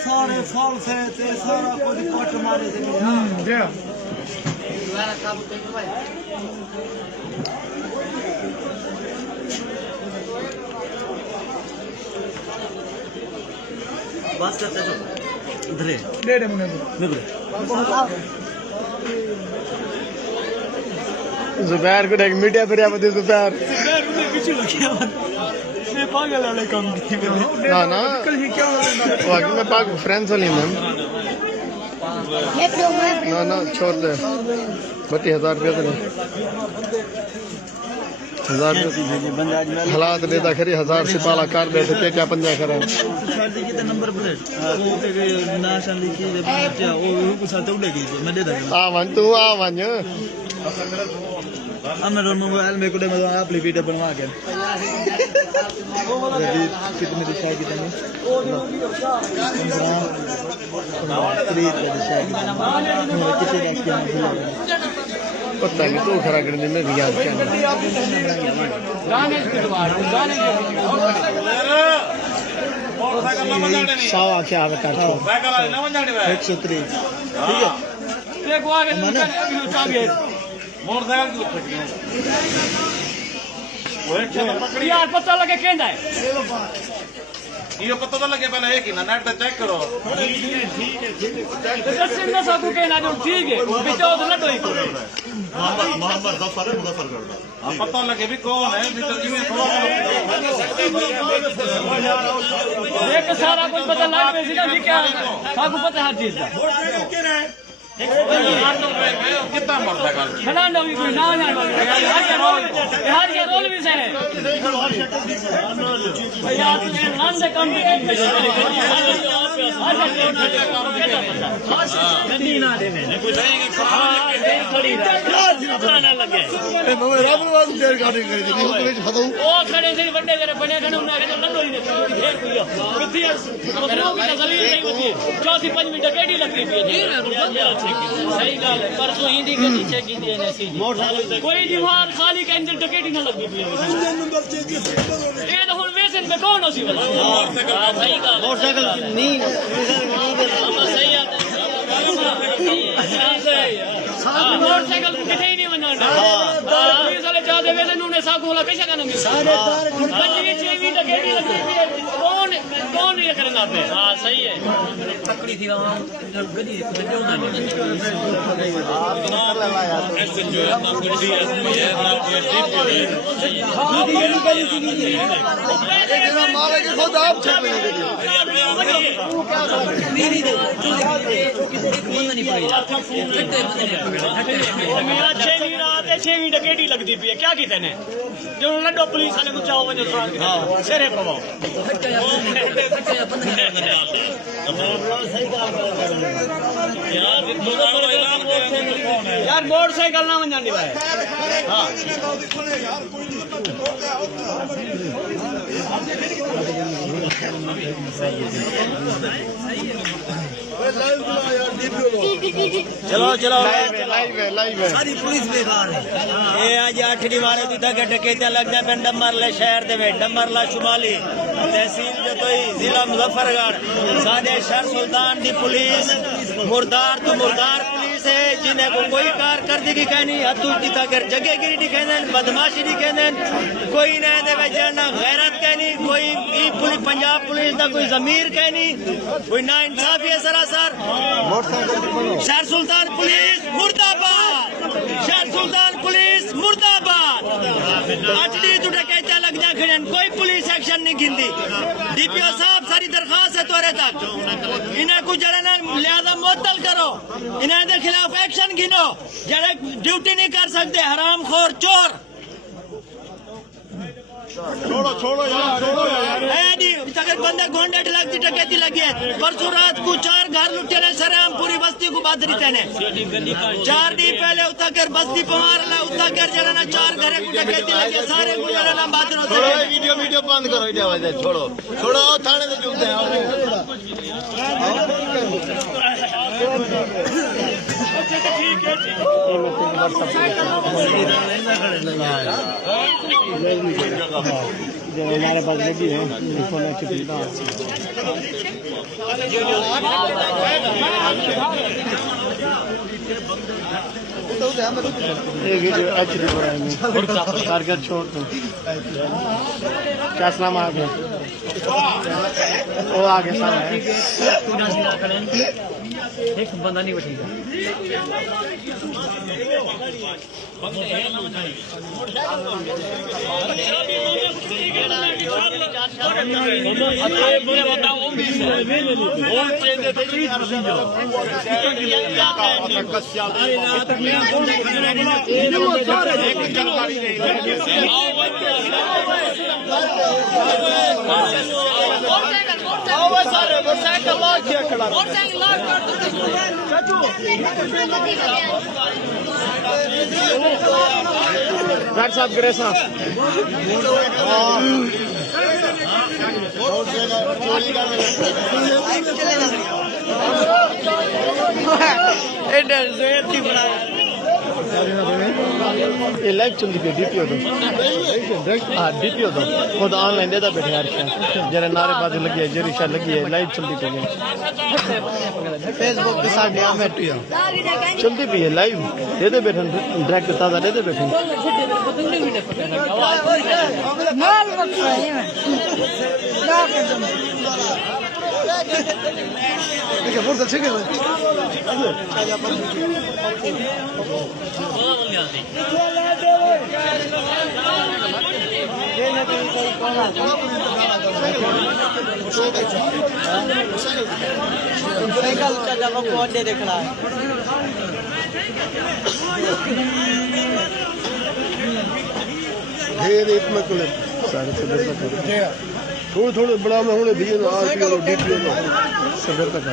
सारे साल से सारा कुछ पट मारे बस करते तो उधर दे जुबैर को देख मीडिया फिर यहाँ पे जुबैर पीछे लगे मैं पागल वाले काम की ना ना वाकई में पाक फ्रेंड्स वाली मैम ना ना छोड़ दे 32,000 रुपया तो 1000 हालात देता खरी 1000 से पाला कर दे तो क्या पंजा करे नंबर प्लेट नाशन लिखी वो साथ उड़ेगी मैं दे दूंगा आवन तू आवन मैं मोबाइल में कोई मैं आप लिपि बनवा के कितने दिशा की तने पता नहीं तू खरा करने में भी याद क्या सावा क्या कर 103 ठीक है मोटरसाइकिल यार पता लगे कहना है ये पता तो लगे पहले एक ही ना नेट पे चेक करो दस को कहना जो ठीक है बिचो तो लटो ही मोहम्मद जफर है मुजफ्फरगढ़ का पता लगे भी कौन है भीतर जिसमें एक सारा कुछ पता लग में सीधा क्या आपको पता हर चीज का कितना मरता है खड़ा ना भी कोई ना हर के रोल भी से है यार तुझे नाम से कम नहीं ना देने कोई नहीं खड़ी ना लगे ओ खड़े से बंदे करे बने खड़े उन्हें तो लंडो ही नहीं चौथी 5 मिनट केडी लगती थी सही गल है परसों हिंदी के नीचे की दी ने सी कोई दीवार खाली के अंदर टकेटी ना लगती थी ये तो हुन वेसन में कौन होसी वाला सही गल मोटरसाइकिल नहीं सही है मोटरसाइकिल किथे ही नहीं बनाना पुलिस वाले चाहते वेले नुने साकू वाला कैसा करना सारे पंजी 6 मिनट टकेटी लगती थी कौन ये करना पे हां सही है पकड़ी थी वहां गदी पंजो ना ऐसे जो है ना गड्डी आदमी है ना ये मारे के खुद आप छेड़ टकेटी लगती पी है क्या की तेने जो लड्डो पुलिस वाले को चाहो वजह सिरे पवाओ यार मोटरसाइकिल ना मन जानी भाई हाँ चलो चलो लाइव है सारी पुलिस बेकार है ये आज 8 मारे दी था डकैतियां लगदा पे डमरला शहर दे में डमरला शुमाली तहसील जो कोई जिला मुजफ्फरगढ़ सादे शहर सुल्तान दी पुलिस मुर्दार तो मुर्दार पुलिस है जिन्हें को कोई कारकर्दगी कहनी हथू दी तकर जगहगिरी दी कहने बदमाशी दी कहने कोई ना दे वजना गैरत कहनी कोई ई पुलिस पंजाब पुलिस दा कोई जमीर कहनी कोई ना इंसाफी है सरासर शहर सुल्तान पुलिस मुर्दाबाद शहर सुल्तान पुलिस मुर्दाबाद आठड़ी तो डकैतियां लग जा खड़न कोई पुलिस एक्शन नहीं गिंदी डीपीओ साहब सारी दरखास्त है तोरे तक इन्हें कुछ जरा लिहाजा मुअत्तल करो इन्हें के खिलाफ एक्शन गिनो जरा ड्यूटी नहीं कर सकते हरामखोर चोर छोड़ो यार अगर बंदे गोंडे लगती टकेती लगी है परसों रात को 4 घर लुटे ने सरेआम पूरी बस्ती को बादरी तेने 4 दी पहले उताकर बस्ती पवार ला उताकर जरा ना 4 घरे को टकेती लगी सारे को जरा ना बादरो वीडियो बंद करो इधर वजह छोड़ो थाने से चलते हैं जो हमारे पास लगी है फोन कितना एक अच्छी कारगर छोड़ दो क्या सलाम आ गया वो आगे सामने एक बंदा नहीं बैठेगा डॉक्टर साहब गिरे साहब ये लाइव चलती पे डीपीओ तो हाँ डीपीओ तो खुद ऑनलाइन देता बैठे यार जरा नारेबाजी लगी है जरी शायद लगी है लाइव चलती पे फेसबुक के साथ चलती भी है लाइव देते बैठे डायरेक्ट ताज़ा देते बैठे थोड़े थोड़े बड़ा में होने दिए सदर तक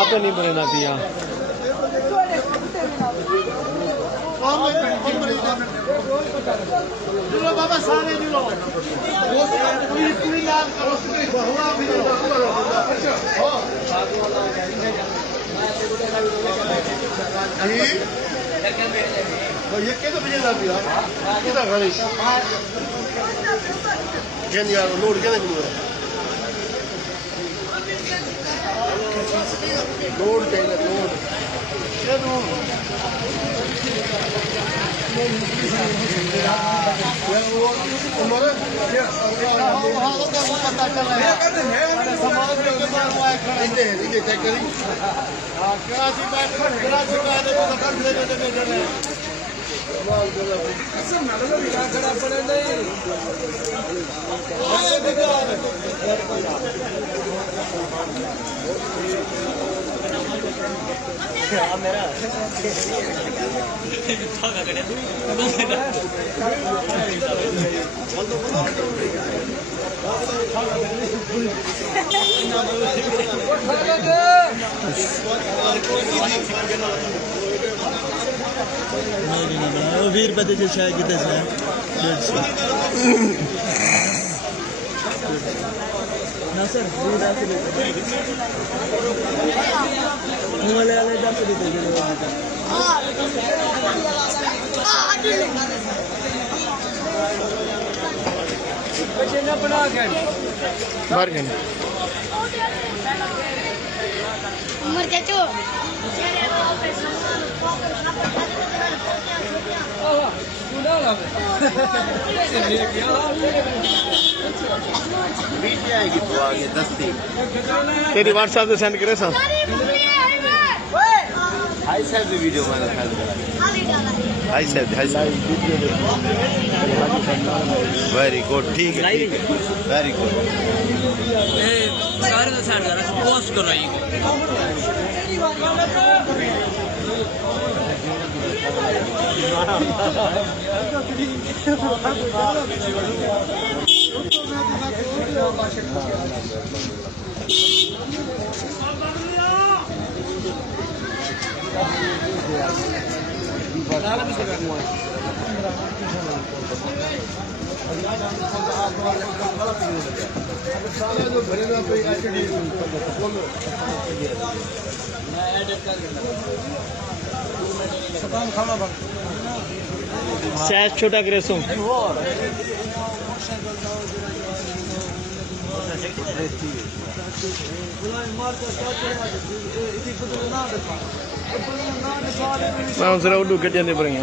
आपने नहीं बनना दिया बाबा सारे ये कैसे भेजे जाती है कितना गणेश क्या यार लोड क्या नहीं लोड चाहिए लोड वीर पते जो शायद कितने से 150 ना सर तेरी व्हाट्सएप से सेंड करे सर हाई साहब भी वीडियो बना हाई साहब वेरी गुड ठीक है वेरी गुड सारे सेंड करो पोस्ट करो साइज छोटा करेसो मैं जरा उडू गड्डियां दे पड़ेंगे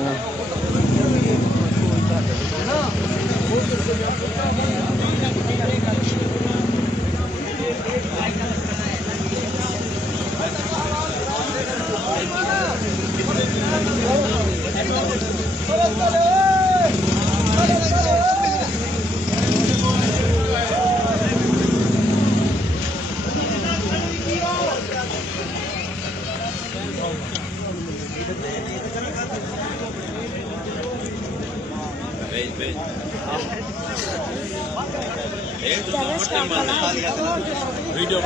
वीडियो